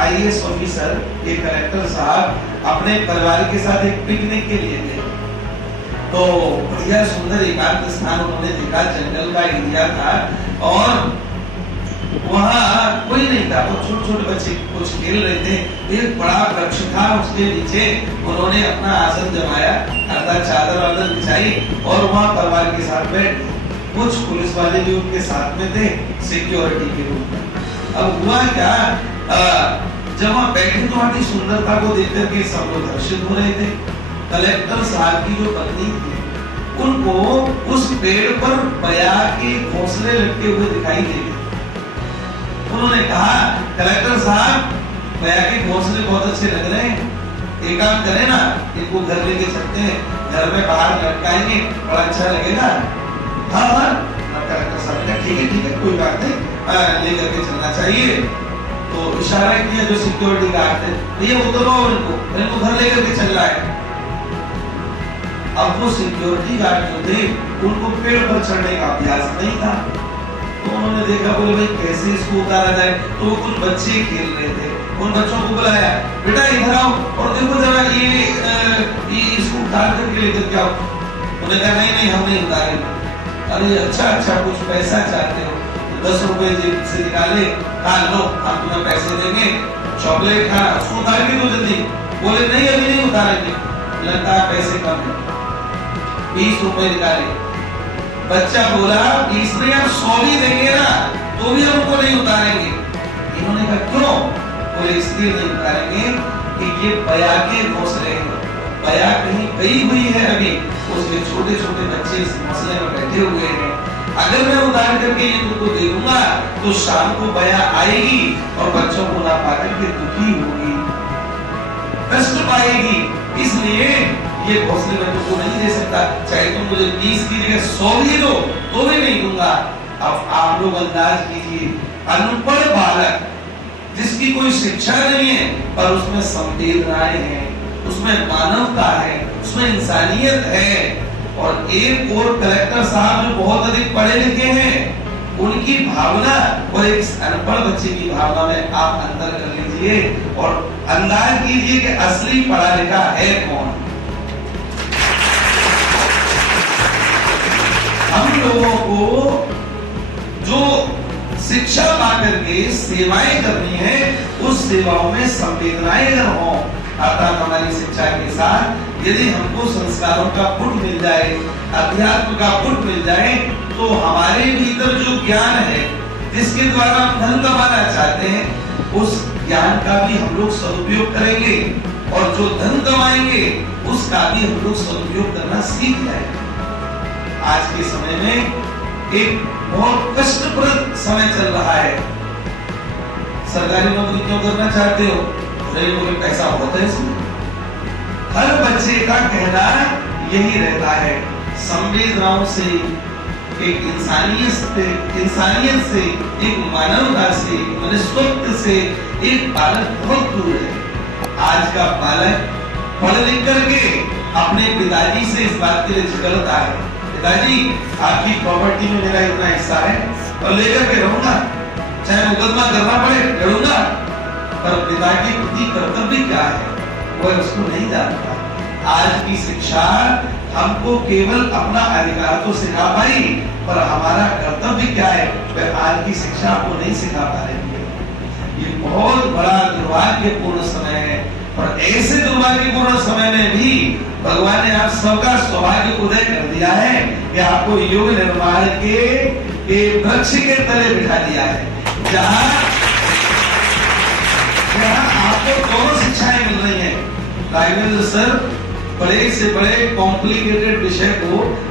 IAS officer, एक collector साहब अपने परिवार के साथ एक पिकनिक के लिए गए। तो बढ़िया सुंदर एकांत स्थान उन्होंने देखा, जंगल का एरिया था और वहाँ कोई नहीं था, वो छोटे छोटे बच्चे कुछ खेल रहे थे। एक बड़ा वृक्ष था, उसके नीचे उन्होंने अपना आसन जमाया, अर्थात चादर वादर बिछाई और वहाँ परिवार के साथ बैठ। कुछ पुलिस वाले भी उनके साथ में थे सिक्योरिटी के रूप में। अब हुआ क्या, जब वहाँ बैठे तो वहाँ की सुंदरता को देख करके सब लोग हर्षित हो रहे थे। कलेक्टर साहब की जो पत्नी थी, उनको उस पेड़ पर बया के घोंसले लटके हुए दिखाई दे गए। उन्होंने कहा, कलेक्टर साहब बया के घोंसले बहुत अच्छे लग रहे हैं, एक काम करें ना, इनको घर लेके चलते हैं, घर में बाहर लटकाएंगे, बड़ा अच्छा लगेगा। हाँ हाँ, कलेक्टर साहब ने ठीक है कोई बात नहीं, लेकर के चलना चाहिए। तो इशारा किया जो सिक्योरिटी गार्ड थे, भैया उतरो इनको घर लेकर के चल रहा है। अब वो सिक्योरिटी गार्ड जो थे, उनको पेड़ पर चढ़ने का अभ्यास नहीं था। तो उन्होंने देखा, बोले भाई कैसे इसको उतारा जाए। तो वो कुछ बच्चे खेल रहे थे, उन बच्चों को बुलाया, बेटा इधर आओ और देखो जरा ये इसको उतार करके लेकर के आओ। उन्होंने कहा नहीं हम नहीं उतारेंगे। अरे अच्छा कुछ पैसा चाहते हो, 10 रुपए जेब से निकाले, कहा लो हम तुम्हें पैसे देंगे, चॉकलेट खाना, उसको उतार के दो जल्दी। बोले नहीं अभी नहीं उतारेंगे। लगता है पैसे कम है, 20 रुपए निकाले। बच्चा बोला 20 नहीं आप 100 भी देंगे ना तो भी हम उनको नहीं उतारेंगे। इन्होंने कहा क्यों? बोले इसलिए नहीं उतारेंगे कि ये बया के घोंसले हैं, बया कहीं गई हुई है, अभी उसमें छोटे छोटे बच्चे इस घोंसले में बैठे हुए हैं। अगर मैं उतार करके ये तुमको दे दूंगा तो शाम को बया आएगी और बच्चों को ना पाकर के दुखी होगी, कष्ट पाएगी, इसलिए ये घोंसले में तुमको नहीं दे सकता। चाहे तुम मुझे 20 की जगह 100 भी दो तो भी नहीं दूंगा। अब आप लोग अंदाज कीजिए, अनपढ़ बालक जिसकी कोई शिक्षा नहीं है पर उसमें संवेदनाएं हैं, उसमें मानवता है, उसमें इंसानियत है। और एक और कलेक्टर साहब जो बहुत अधिक पढ़े लिखे हैं, उनकी भावना और एक अनपढ़ बच्चे की भावना में आप अंतर कर लीजिए और अंदाज कीजिए कि असली पढ़ा लिखा है कौन। हम लोगों को जो शिक्षा पाकर के सेवाएं करनी है, उस सेवाओं में संवेदनाएं अगर हो, अर्थात हमारी शिक्षा के साथ यदि हमको संस्कारों का पुट मिल जाए, अध्यात्म का पुट मिल जाए, तो हमारे भीतर जो ज्ञान है जिसके द्वारा हम धन कमाना चाहते हैं, उस ज्ञान का भी हम लोग सदुपयोग करेंगे और जो धन कमाएंगे उसका भी हम लोग सदुपयोग करना सीख जाएंगे। आज के समय में एक बहुत कष्टप्रद समय चल रहा है। सरकारी नौकरी क्यों करना चाहते हो? तो पैसा होता है इसमें। हर बच्चे का कहना यही रहता है, संवेदनाओं से, एक इंसानियत से, एक मानवता से, मनुष्यत्व से एक बालक बहुत दूर है। आज का बालक पढ़ लिख करके अपने पिताजी से इस बात के लिए झगड़ता है, पिताजी आपकी प्रॉपर्टी में मेरा इतना हिस्सा है और लेकर के रहूंगा, चाहे मुकदमा करना पड़े लड़ूंगा। पर पिता के प्रति कर्तव्य क्या है वह उसको नहीं जानता। आज की शिक्षा हमको केवल अपना अधिकार तो सिखा पाई, पर हमारा कर्तव्य क्या है वह आज की शिक्षा को नहीं सिखा पा रही है। ये बहुत बड़ा दुर्भाग्यपूर्ण समय है और ऐसे दुर्भाग्यपूर्ण समय में भी भगवान ने आप सबका सौभाग्य उदय कर दिया है कि आपको युग निर्माण के वृक्ष के तले बिठा दिया है, जहाँ आपको दोनों शिक्षाएं मिल रही हैं। राघवेंद्र सर बड़े से बड़े कॉम्प्लिकेटेड विषय को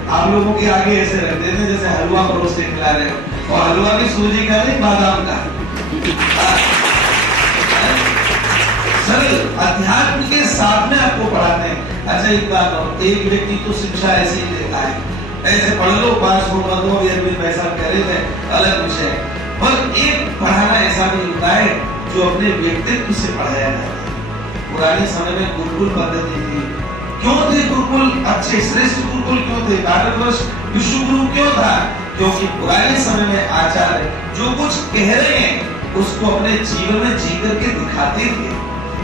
आप लोगों के आगे ऐसे रख देते हैं जैसे हलवा परोस के खिला रहे हो, और हलवा भी सूजी का नहीं बादाम का। सर अध्यात्म के साथ में आपको पढ़ाते हैं। अच्छा एक बात और, एक व्यक्ति तो शिक्षा ऐसे ही देता है, ऐसे पढ़ लो पास हो मत हो, ये पैसा कह रहे थे अलग विषय, पर एक पढ़ाना ऐसा भी होता है जो अपने व्यक्तित्व से पढ़ाया जाता है। पुराने समय में गुरुकुल पद्धति थी। क्यों थे गुरुकुल अच्छे श्रेष्ठ गुरुकुल क्यों थे? भारतवर्ष विश्व गुरु क्यों था? क्योंकि पुराने समय में आचार्य जो कुछ कह रहे हैं उसको अपने जीवन में जी करके दिखाते थे।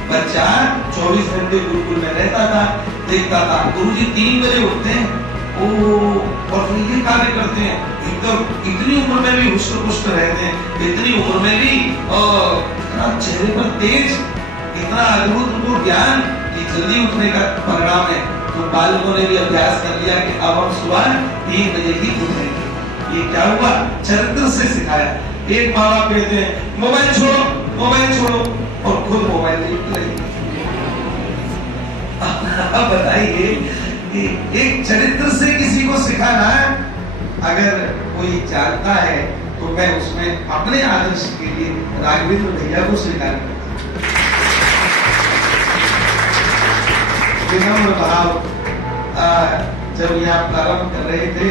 बच्चा 24 घंटे गुरुकुल में रहता था, देखता था गुरुजी 3 बजे उठते हैं, और फिर ये कार्य करते हैं, एकदम इतनी उम्र में भी हुष्ट पुष्ट रहते हैं, इतनी उम्र में भी इतना चेहरे पर तेज, इतना अद्भुत उनको ज्ञान, कि जल्दी उठने का परिणाम है। तो बालकों ने भी अभ्यास कर लिया कि अब हम सुबह 3 बजे ही उठेंगे। ये क्या हुआ? चरित्र से सिखाया। एक माँ बाप कहते हैं मोबाइल छोड़ो, और खुद मोबाइल देखते रहिए। अब बताइए, एक चरित्र से किसी को सिखाना, अगर कोई जानता है तो मैं उसमें अपने आदर्श के लिए राघवेंद्र भैया को स्वीकार करता हूं। विनम्र भाव, जब यह प्रारंभ कर रहे थे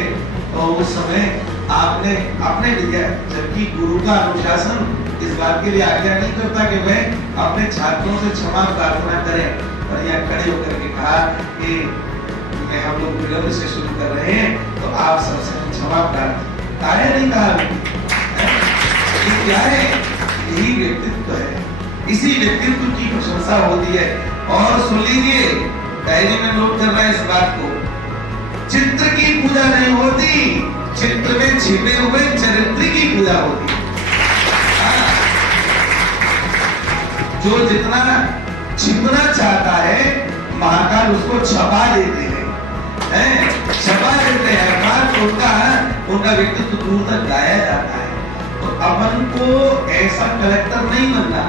तो उस समय आपने अपने विद्या, जबकि गुरु का अनुशासन इस बात के लिए आज्ञा नहीं करता कि वह अपने छात्रों से क्षमा प्रार्थना करें, पर यह खड़े होकर के कहा कि हम लोग विलंब से शुरू कर रहे हैं, तो आप सबसे क्षमा प्रार्थना। आया नहीं कहा, ये क्या है? यही व्यक्तित्व है, इसी व्यक्तित्व की प्रशंसा होती है। और सुन लीजिए, डायरी में नोट कर रहे हैं इस बात को, चित्र की पूजा नहीं होती, चित्र में छिपे हुए चरित्र की पूजा होती है। जो जितना छिपना चाहता है, महाकाल उसको छपा देते हैं, छपा देते हैं, उनका व्यक्तित्व दूर तक गाया जाता है। तो अपन को ऐसा कलेक्टर नहीं बनना,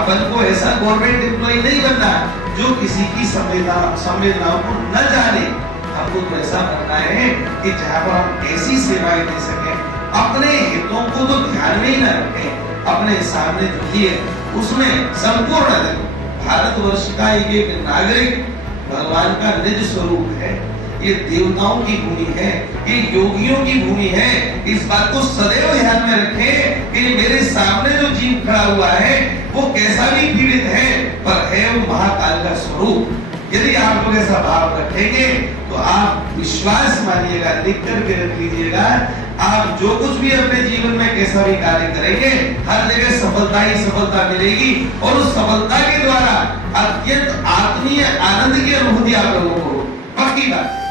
अपन को ऐसा गवर्नमेंट एम्प्लॉय नहीं बनना जो किसी की संवेदनाओं को न जाने। हमको तो ऐसा बनना है कि जहाँ पर हम ऐसी सेवाएं दे सकें, अपने हितों को तो ध्यान में ही न रखें, अपने सामने जो भी है उसमें संपूर्ण भारतवर्ष का एक नागरिक भगवान का निज स्वरूप है। ये देवताओं की भूमि है, ये योगियों की भूमि है। इस बात को सदैव ध्यान में रखें कि मेरे सामने जो जीव खड़ा हुआ है वो कैसा भी पीड़ित है, पर है वो महाकाल का स्वरूप। यदि आप लोग ऐसा भाव रखेंगे तो आप विश्वास मानिएगा, लिख करके रख लीजिएगा, आप जो कुछ भी अपने जीवन में कैसा भी कार्य करेंगे, हर जगह सफलता ही सफलता मिलेगी, और उस सफलता के द्वारा अत्यंत आत्मीय आनंद की अनुभूति आप लोगों को, पक्की बात।